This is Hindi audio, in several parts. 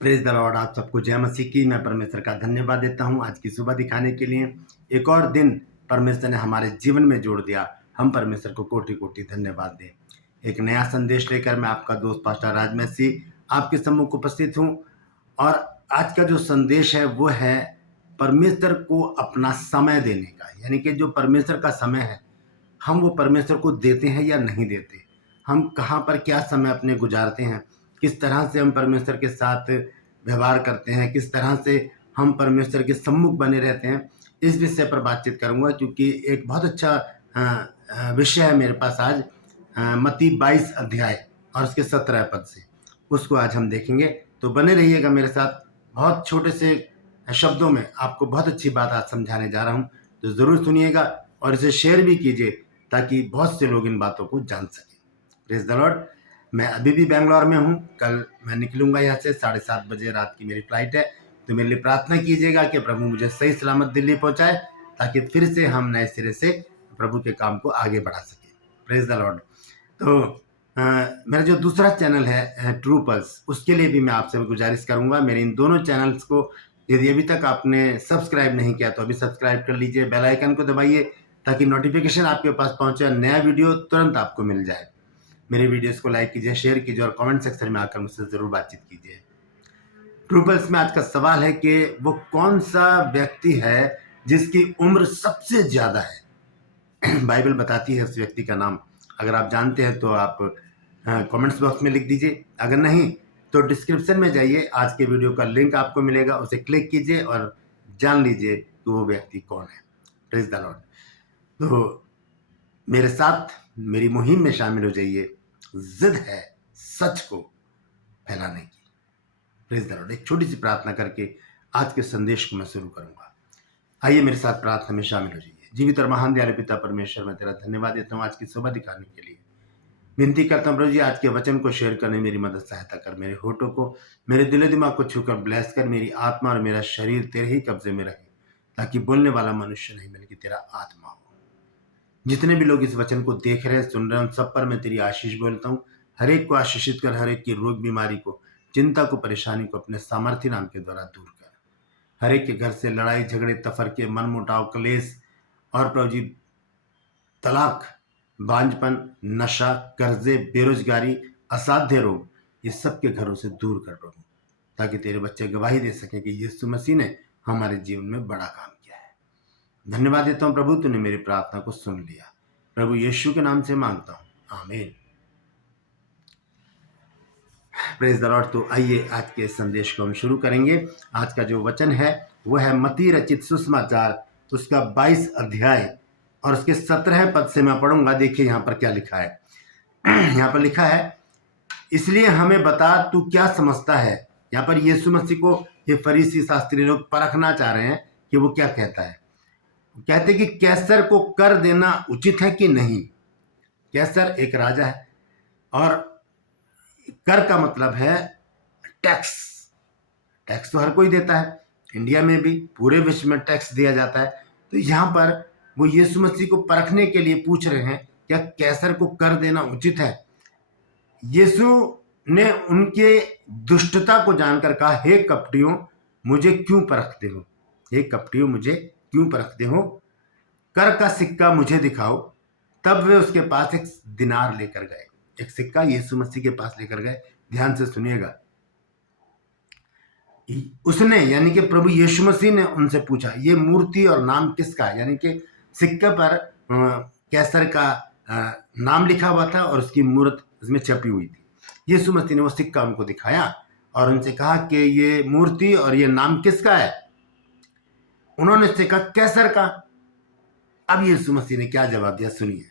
Praise the Lord. आप सबको जय मसीह की। मैं परमेश्वर का धन्यवाद देता हूं आज की सुबह दिखाने के लिए। एक और दिन परमेश्वर ने हमारे जीवन में जोड़ दिया। हम परमेश्वर को कोटि कोटि धन्यवाद दें। एक नया संदेश लेकर मैं आपका दोस्त पास्टर राज मसीह आपके सम्मुख उपस्थित हूं। और आज का जो संदेश है वो है परमेश्वर को अपना समय देने का, यानी कि जो परमेश्वर का समय है हम वो परमेश्वर को देते हैं या नहीं देते। हम कहाँ पर क्या समय अपने गुजारते हैं, किस तरह से हम परमेश्वर के साथ व्यवहार करते हैं, किस तरह से हम परमेश्वर के सम्मुख बने रहते हैं, इस विषय पर बातचीत करूंगा। क्योंकि एक बहुत अच्छा विषय है मेरे पास आज, मत्ती 22 अध्याय और उसके 17 पद से उसको आज हम देखेंगे। तो बने रहिएगा मेरे साथ। बहुत छोटे से शब्दों में आपको बहुत अच्छी बात आज समझाने जा रहा हूँ, तो ज़रूर सुनिएगा और इसे शेयर भी कीजिए ताकि बहुत से लोग इन बातों को जान सकें। Praise the Lord. मैं अभी भी बेंगलोर में हूँ। कल मैं निकलूंगा यहाँ से 7:30 बजे रात की मेरी फ्लाइट है। तो मेरे लिए प्रार्थना कीजिएगा कि प्रभु मुझे सही सलामत दिल्ली पहुँचाए ताकि फिर से हम नए सिरे से प्रभु के काम को आगे बढ़ा सकें। Praise the Lord. तो मेरा जो दूसरा चैनल है ट्रू पल्स, उसके लिए भी मैं आपसे गुजारिश करूंगा मेरे इन दोनों चैनल्स को यदि अभी तक आपने सब्सक्राइब नहीं किया तो अभी सब्सक्राइब कर लीजिए, बेल आइकन को दबाइए ताकि नोटिफिकेशन आपके पास पहुंचे, नया वीडियो तुरंत आपको मिल जाए। मेरे वीडियोस को लाइक कीजिए, शेयर कीजिए और कमेंट सेक्शन में आकर मुझसे ज़रूर बातचीत कीजिए। ट्रू पल्स में आज का सवाल है कि वो कौन सा व्यक्ति है जिसकी उम्र सबसे ज़्यादा है। बाइबल बताती है उस व्यक्ति का नाम। अगर आप जानते हैं तो आप कमेंट्स बॉक्स में लिख दीजिए, अगर नहीं तो डिस्क्रिप्शन में जाइए, आज के वीडियो का लिंक आपको मिलेगा, उसे क्लिक कीजिए और जान लीजिए कि वो व्यक्ति कौन है। Praise the Lord. तो मेरे साथ मेरी मुहिम में शामिल हो जाइए। जिद है सच को फैलाने की। Praise the Lord. एक छोटी सी प्रार्थना करके आज के संदेश को मैं शुरू करूंगा। आइए मेरे साथ प्रार्थना में शामिल हो जाइए। जीवित और महान दयालु पिता परमेश्वर, मैं तेरा धन्यवाद देता हूँ आज की सुबह दिखाने के लिए। विनती करता हूँ प्रभु जी, आज के वचन को शेयर करने मेरी मदद सहायता कर। मेरे होठों को, मेरे दिल दिमाग को छूकर ब्लेस कर। मेरी आत्मा और मेरा शरीर तेरे ही कब्जे में रहे ताकि बोलने वाला मनुष्य नहीं बल्कि तेरा आत्मा हो। जितने भी लोग इस वचन को देख रहे हैं, सुन रहे हैं, उन सब पर मैं तेरी आशीष बोलता हूँ। हर एक को आशीषित कर, हर एक की रोग बीमारी को, चिंता को, परेशानी को अपने सामर्थ्य नाम के द्वारा दूर कर। हर एक के घर से लड़ाई झगड़े, तफरके, मन मुटाव, क्लेश और प्रभु जी तलाक, बांझपन, नशा, कर्जे, बेरोजगारी, असाध्य रोग, ये सब के घरों से दूर कर प्रभु, ताकि तेरे बच्चे गवाही दे सकें कि यीशु मसीह ने हमारे जीवन में बड़ा काम किया है। धन्यवाद देता हूँ प्रभु, तूने मेरी प्रार्थना को सुन लिया। प्रभु यीशु के नाम से मांगता हूँ, आमीन। Praise the Lord. तो आइए आज के संदेश को हम शुरू करेंगे। आज का जो वचन है वो है मत्ती रचित सुसमाचार, उसका 22 अध्याय और उसके 17 पद से मैं पढ़ूंगा। देखिए यहाँ पर क्या लिखा है। यहाँ पर लिखा है, इसलिए हमें बता तू क्या समझता है। यहाँ पर यीशु मसीह को ये फरीसी शास्त्री लोग परखना चाह रहे हैं कि वो क्या कहता है। कहते कि कैसर को कर देना उचित है कि नहीं। कैसर एक राजा है और कर का मतलब है टैक्स। टैक्स तो हर कोई देता है, इंडिया में भी, पूरे विश्व में टैक्स दिया जाता है। तो यहाँ पर वो यीशु मसीह को परखने के लिए पूछ रहे हैं क्या कैसर को कर देना उचित है। यीशु ने उनके दुष्टता को जानकर कहा, हे कपटियों मुझे क्यों परखते हो। हे कपटियों मुझे क्यों परखते हो, कर का सिक्का मुझे दिखाओ। तब वे उसके पास एक दिनार लेकर गए। एक सिक्का यीशु मसीह के पास लेकर गए। ध्यान से सुनिएगा। उसने यानी कि प्रभु यीशु मसीह ने उनसे पूछा, ये मूर्ति और नाम किसका है। यानी कि सिक्के पर कैसर का नाम लिखा हुआ था और उसकी मूर्त उसमें छपी हुई थी। यीशु मसीह ने वो सिक्का उनको दिखाया और उनसे कहा कि ये मूर्ति और ये नाम किसका है। उन्होंने उससे कहा कैसर का। अब यीशु मसीह ने क्या जवाब दिया सुनिए।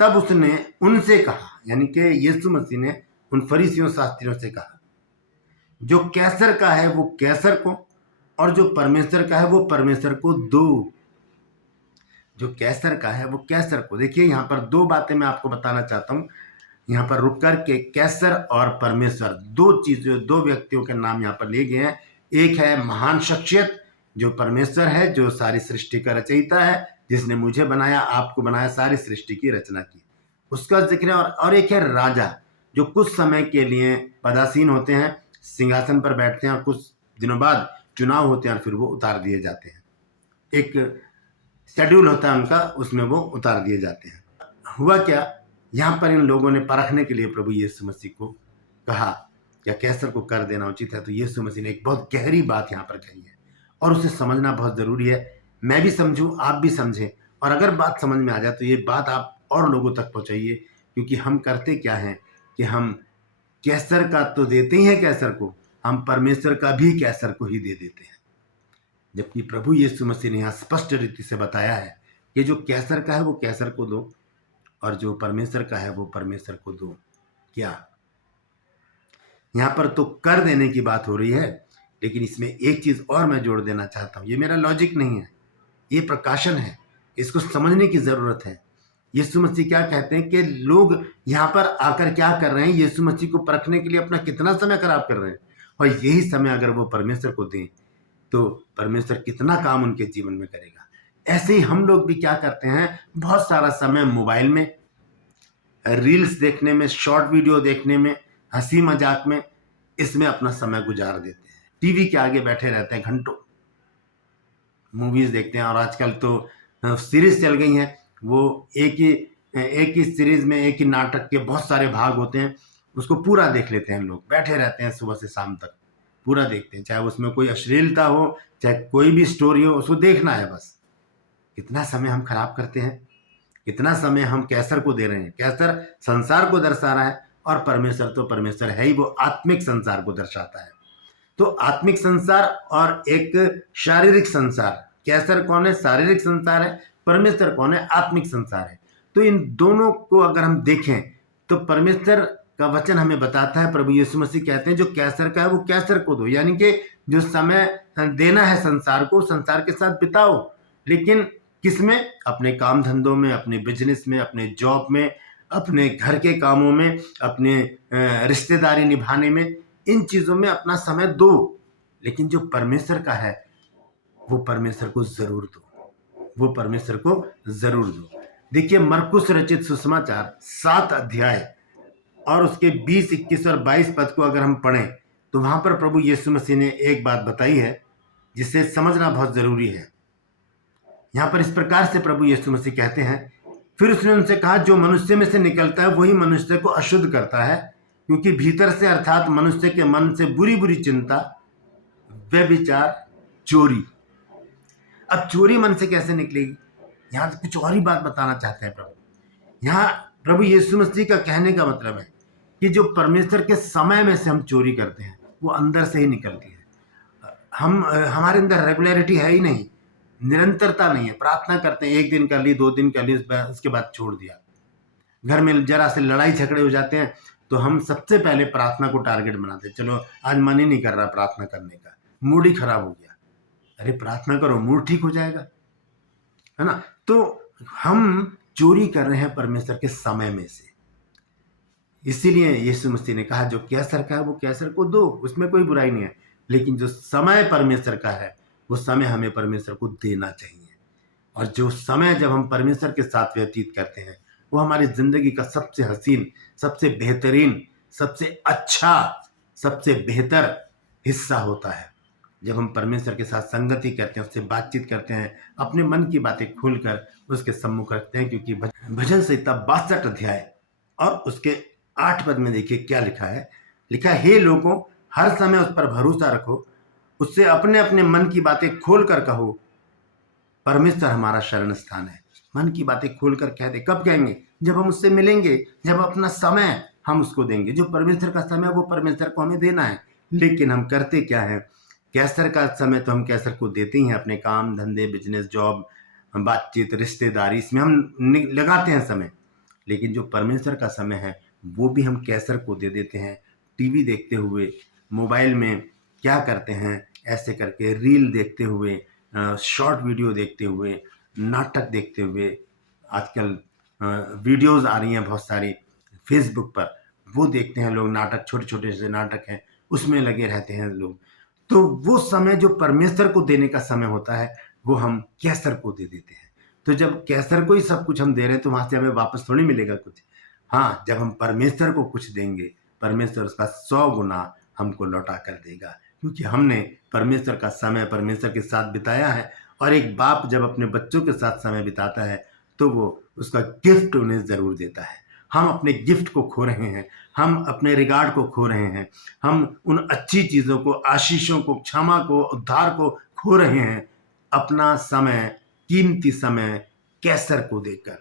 तब उसने उनसे कहा, यानी कि यीशु मसीह ने उन फरीसियों शास्त्रियों से कहा, जो कैसर का है वो कैसर को और जो परमेश्वर का है वो परमेश्वर को दो। जो कैसर का है वो कैसर को। देखिए यहाँ पर दो बातें मैं आपको बताना चाहता हूँ। यहाँ पर रुक कर के कैसर और परमेश्वर, दो चीजें, दो व्यक्तियों के नाम यहाँ पर लिए गए हैं। एक है महान शख्सियत जो परमेश्वर है, जो सारी सृष्टि का रचयिता है, जिसने मुझे बनाया, आपको बनाया, सारी सृष्टि की रचना की, उसका जिक्र है। और एक है राजा जो कुछ समय के लिए पदासीन होते हैं, सिंहासन पर बैठते हैं और कुछ दिनों बाद चुनाव होते हैं और फिर वो उतार दिए जाते हैं। एक शेड्यूल होता है उनका, उसमें वो उतार दिए जाते हैं। हुआ क्या, यहाँ पर इन लोगों ने परखने के लिए प्रभु यीशु मसीह को कहा या कैसर को कर देना उचित है, तो यीशु मसीह ने एक बहुत गहरी बात यहाँ पर कही है और उसे समझना बहुत ज़रूरी है। मैं भी समझूं, आप भी समझें, और अगर बात समझ में आ जाए तो ये बात आप और लोगों तक पहुँचाइए, क्योंकि हम करते क्या हैं कि हम कैसर का तो देते ही हैं कैसर को, हम परमेश्वर का भी कैसर को ही दे देते हैं। जबकि प्रभु यीशु मसीह ने यहाँ स्पष्ट रीति से बताया है कि जो कैसर का है वो कैसर को दो और जो परमेश्वर का है वो परमेश्वर को दो। क्या यहाँ पर तो कर देने की बात हो रही है, लेकिन इसमें एक चीज़ और मैं जोड़ देना चाहता हूँ। ये मेरा लॉजिक नहीं है, ये प्रकाशन है, इसको समझने की ज़रूरत है। यीशु मसीह क्या कहते हैं कि लोग यहाँ पर आकर क्या कर रहे हैं, यीशु मसीह को परखने के लिए अपना कितना समय खराब कर रहे हैं, और यही समय अगर वो परमेश्वर को दें तो परमेश्वर कितना काम उनके जीवन में करेगा। ऐसे ही हम लोग भी क्या करते हैं, बहुत सारा समय मोबाइल में, रील्स देखने में, शॉर्ट वीडियो देखने में, हंसी मजाक में, इसमें अपना समय गुजार देते हैं। टीवी के आगे बैठे रहते हैं घंटों, मूवीज देखते हैं। और आजकल तो सीरीज चल गई हैं, वो एक ही सीरीज में एक ही नाटक के बहुत सारे भाग होते हैं, उसको पूरा देख लेते हैं लोग, बैठे रहते हैं सुबह से शाम तक, पूरा देखते हैं, चाहे उसमें कोई अश्लीलता हो, चाहे कोई भी स्टोरी हो, उसको देखना है बस। कितना समय हम खराब करते हैं, कितना समय हम कैसर को दे रहे हैं। कैसर संसार को दर्शा रहा है और परमेश्वर तो परमेश्वर है ही, वो आत्मिक संसार को दर्शाता है। तो आत्मिक संसार और एक शारीरिक संसार, कैसर कौन है, शारीरिक संसार है, परमेश्वर कौन है, आत्मिक संसार है। तो इन दोनों को अगर हम देखें तो परमेश्वर का वचन हमें बताता है, प्रभु यीशु मसीह कहते हैं जो कैसर का है वो कैसर को दो, यानी कि जो समय देना है संसार को, संसार के साथ बिताओ, लेकिन किसमें, अपने काम धंधों में, अपने बिजनेस में, अपने जॉब में, अपने घर के कामों में, अपने रिश्तेदारी निभाने में, इन चीज़ों में अपना समय दो। लेकिन जो परमेश्वर का है वो परमेश्वर को जरूर दो, वो परमेश्वर को जरूर दो। देखिए मरकुस रचित सुसमाचार 7 अध्याय और उसके 20, 21 और 22 पद को अगर हम पढ़ें तो वहां पर प्रभु यीशु मसीह ने एक बात बताई है जिसे समझना बहुत जरूरी है। यहाँ पर इस प्रकार से प्रभु यीशु मसीह कहते हैं, फिर उसने उनसे कहा, जो मनुष्य में से निकलता है वही मनुष्य को अशुद्ध करता है, क्योंकि भीतर से अर्थात मनुष्य के मन से बुरी बुरी चिंता, व्यभिचार, चोरी। अब चोरी मन से कैसे निकलेगी, यहाँ तो कुछ और ही बात बताना चाहते हैं प्रभु। यहाँ प्रभु यीशु मसीह का कहने का मतलब है कि जो परमेश्वर के समय में से हम चोरी करते हैं वो अंदर से ही निकलती है। हमारे अंदर रेगुलरिटी है ही नहीं, निरंतरता नहीं है। प्रार्थना करते हैं, 1 दिन कर ली, 2 दिन कर ली, उसके बाद छोड़ दिया। घर में जरा से लड़ाई झगड़े हो जाते हैं तो हम सबसे पहले प्रार्थना को टारगेट बनाते हैं, चलो आज मन ही नहीं कर रहा प्रार्थना करने का, मूड ही खराब हो गया। अरे प्रार्थना करो, मूड ठीक हो जाएगा, है ना। तो हम चोरी कर रहे हैं परमेश्वर के समय में से। इसीलिए यीशु मसीह ने कहा जो कैसर का है वो कैसर को दो, उसमें कोई बुराई नहीं है, लेकिन जो समय परमेश्वर का है वो समय हमें परमेश्वर को देना चाहिए। और जो समय जब हम परमेश्वर के साथ व्यतीत करते हैं वो हमारी जिंदगी का सबसे हसीन, सबसे बेहतरीन, सबसे अच्छा, सबसे बेहतर हिस्सा होता है। जब हम परमेश्वर के साथ संगति करते हैं, उससे बातचीत करते हैं, अपने मन की बातें खोलकर उसके सम्मुख रखते हैं। क्योंकि भजन संहिता 62 अध्याय और उसके 8 पद में देखिए क्या लिखा है। लिखा है, हे लोगों, हर समय उस पर भरोसा रखो, उससे अपने अपने मन की बातें खोल कर कहो, परमेश्वर हमारा शरण स्थान है। मन की बातें खोल कर कह दे। कब कहेंगे? जब हम उससे मिलेंगे, जब अपना समय हम उसको देंगे। जो परमेश्वर का समय वो परमेश्वर को हमें देना है। लेकिन हम करते क्या है, कैसर का समय तो हम कैसर को देते ही हैं, अपने काम धंधे, बिजनेस, जॉब, बातचीत, रिश्तेदारी, इसमें हम लगाते हैं समय। लेकिन जो परमेश्वर का समय है वो भी हम कैसर को दे देते हैं। टीवी देखते हुए, मोबाइल में क्या करते हैं, ऐसे करके रील देखते हुए, शॉर्ट वीडियो देखते हुए, नाटक देखते हुए, आजकल वीडियोस आ रही हैं बहुत सारी फेसबुक पर, वो देखते हैं लोग नाटक, छोटे छोटे से नाटक हैं, उसमें लगे रहते हैं लोग। तो वो समय जो परमेश्वर को देने का समय होता है वो हम कैसर को दे देते हैं। तो जब कैसर को ही सब कुछ हम दे रहे हैं तो वहाँ से हमें वापस थोड़ी मिलेगा कुछ। हाँ, जब हम परमेश्वर को कुछ देंगे, परमेश्वर उसका 100 गुना हमको लौटा कर देगा, क्योंकि हमने परमेश्वर का समय परमेश्वर के साथ बिताया है। और एक बाप जब अपने बच्चों के साथ समय बिताता है तो वो उसका गिफ्ट उन्हें ज़रूर देता है। हम अपने गिफ्ट को खो रहे हैं, हम अपने रिगार्ड को खो रहे हैं, हम उन अच्छी चीज़ों को, आशीषों को, क्षमा को, उद्धार को खो रहे हैं अपना समय, कीमती समय कैसर को देकर।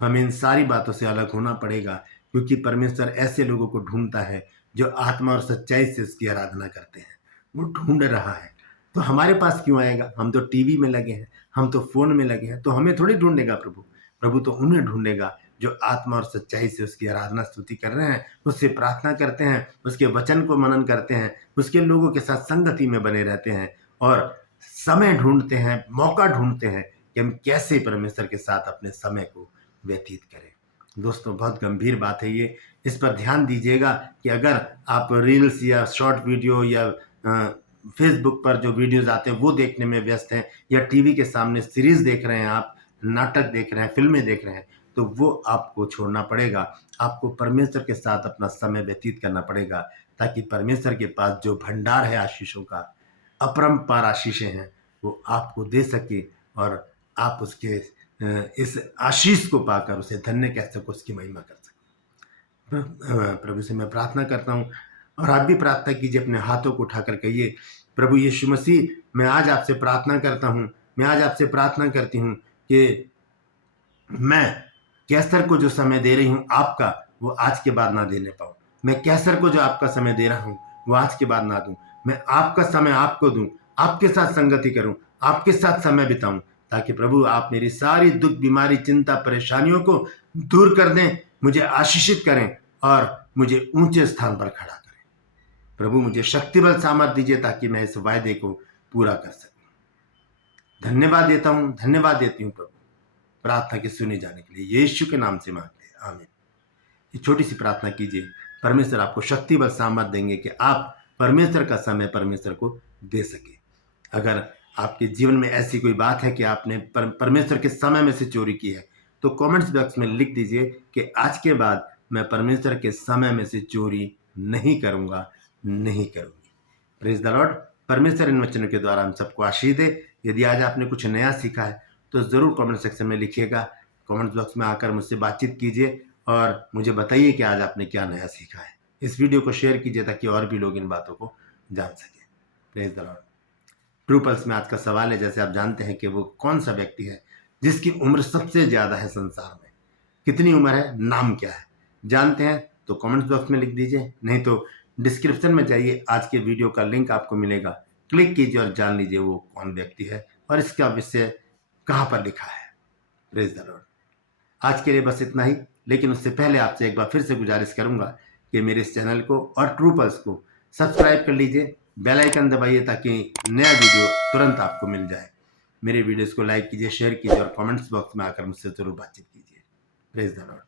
हमें इन सारी बातों से अलग होना पड़ेगा, क्योंकि परमेश्वर ऐसे लोगों को ढूंढता है जो आत्मा और सच्चाई से उसकी आराधना करते हैं। वो ढूंढ रहा है, तो हमारे पास क्यों आएगा? हम तो टीवी में लगे हैं, हम तो फोन में लगे हैं, तो हमें थोड़ी ढूंढेगा प्रभु। प्रभु तो उन्हें ढूंढेगा जो आत्मा और सच्चाई से उसकी आराधना स्तुति कर रहे हैं, उससे प्रार्थना करते हैं, उसके वचन को मनन करते हैं, उसके लोगों के साथ संगति में बने रहते हैं और समय ढूंढते हैं, मौका ढूंढते हैं कि हम कैसे परमेश्वर के साथ अपने समय को व्यतीत करें। दोस्तों, बहुत गंभीर बात है ये, इस पर ध्यान दीजिएगा कि अगर आप रील्स या शॉर्ट वीडियो या फेसबुक पर जो वीडियोस आते हैं वो देखने में व्यस्त हैं, या टीवी के सामने सीरीज देख रहे हैं, आप नाटक देख रहे हैं, फिल्में देख रहे हैं, तो वो आपको छोड़ना पड़ेगा। आपको परमेश्वर के साथ अपना समय व्यतीत करना पड़ेगा, ताकि परमेश्वर के पास जो भंडार है आशीषों का, अपरंपार आशीषें हैं, वो आपको दे सके और आप उसके इस आशीष को पाकर उसे धन्य कह सको, उसकी महिमा कर सको। प्रभु से मैं प्रार्थना करता हूँ, और आप भी प्रार्थना कीजिए, अपने हाथों को उठाकर कहिए, प्रभु यीशु मसीह, मैं आज आपसे प्रार्थना करता हूँ, मैं आज आपसे प्रार्थना करती हूँ कि मैं कैसर को जो समय दे रही हूँ आपका, वो आज के बाद ना देने पाऊँ। मैं कैसर को जो आपका समय दे रहा हूँ वो आज के बाद ना दूँ। मैं आपका समय आपको दूँ, आपके साथ संगति करूँ, आपके साथ समय बिताऊँ, ताकि प्रभु आप मेरी सारी दुख, बीमारी, चिंता, परेशानियों को दूर कर दें, मुझे आशीषित करें और मुझे ऊंचे स्थान पर खड़ा करें। प्रभु मुझे शक्ति बल सामर्थ दीजिए, ताकि मैं इस वायदे को पूरा कर सकूं। धन्यवाद देता हूं, धन्यवाद देती हूं प्रभु, प्रार्थना की सुने जाने के लिए यीशु के नाम से मांगते हैं, आमीन। ये छोटी सी प्रार्थना कीजिए, परमेश्वर आपको शक्ति बल सामर्थ देंगे कि आप परमेश्वर का समय परमेश्वर को दे सके। अगर आपके जीवन में ऐसी कोई बात है कि आपने परमेश्वर के समय में से चोरी की है, तो कमेंट्स बॉक्स में लिख दीजिए कि आज के बाद मैं परमेश्वर के समय में से चोरी नहीं करूंगा, नहीं करूंगी। Praise the Lord. परमेश्वर इन वचनों के द्वारा हम सबको आशीष दे। यदि आज आपने कुछ नया सीखा है तो ज़रूर कमेंट सेक्शन में लिखिएगा, कमेंट बॉक्स में आकर मुझसे बातचीत कीजिए और मुझे बताइए कि आज आपने क्या नया सीखा है। इस वीडियो को शेयर कीजिए ताकि और भी लोग इन बातों को जान सकें। Praise the Lord. True pulse में आज का सवाल है, जैसे आप जानते हैं कि वो कौन सा व्यक्ति है जिसकी उम्र सबसे ज़्यादा है संसार में? कितनी उम्र है, नाम क्या है? जानते हैं तो कमेंट बॉक्स में लिख दीजिए, नहीं तो डिस्क्रिप्शन में जाइए, आज के वीडियो का लिंक आपको मिलेगा, क्लिक कीजिए और जान लीजिए वो कौन व्यक्ति है और इसका विषय कहाँ पर लिखा है। Praise the Lord. आज के लिए बस इतना ही, लेकिन उससे पहले आपसे एक बार फिर से गुजारिश करूंगा कि मेरे इस चैनल को और ट्रू पल्स को सब्सक्राइब कर लीजिए, बेल आइकन दबाइए ताकि नया वीडियो तुरंत आपको मिल जाए। मेरे वीडियोस को लाइक कीजिए, शेयर कीजिए और कमेंट्स बॉक्स में आकर मुझसे जरूर बातचीत कीजिए। Praise the Lord.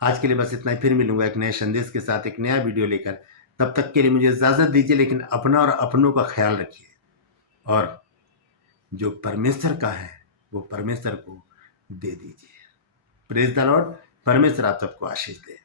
आज के लिए बस इतना ही, फिर मिलूंगा एक नए संदेश के साथ, एक नया वीडियो लेकर। तब तक के लिए मुझे इजाज़त दीजिए, लेकिन अपना और अपनों का ख्याल रखिए और जो परमेश्वर का है वो परमेश्वर को दे दीजिए। Praise the Lord. परमेश्वर आप सबको आशीष दे।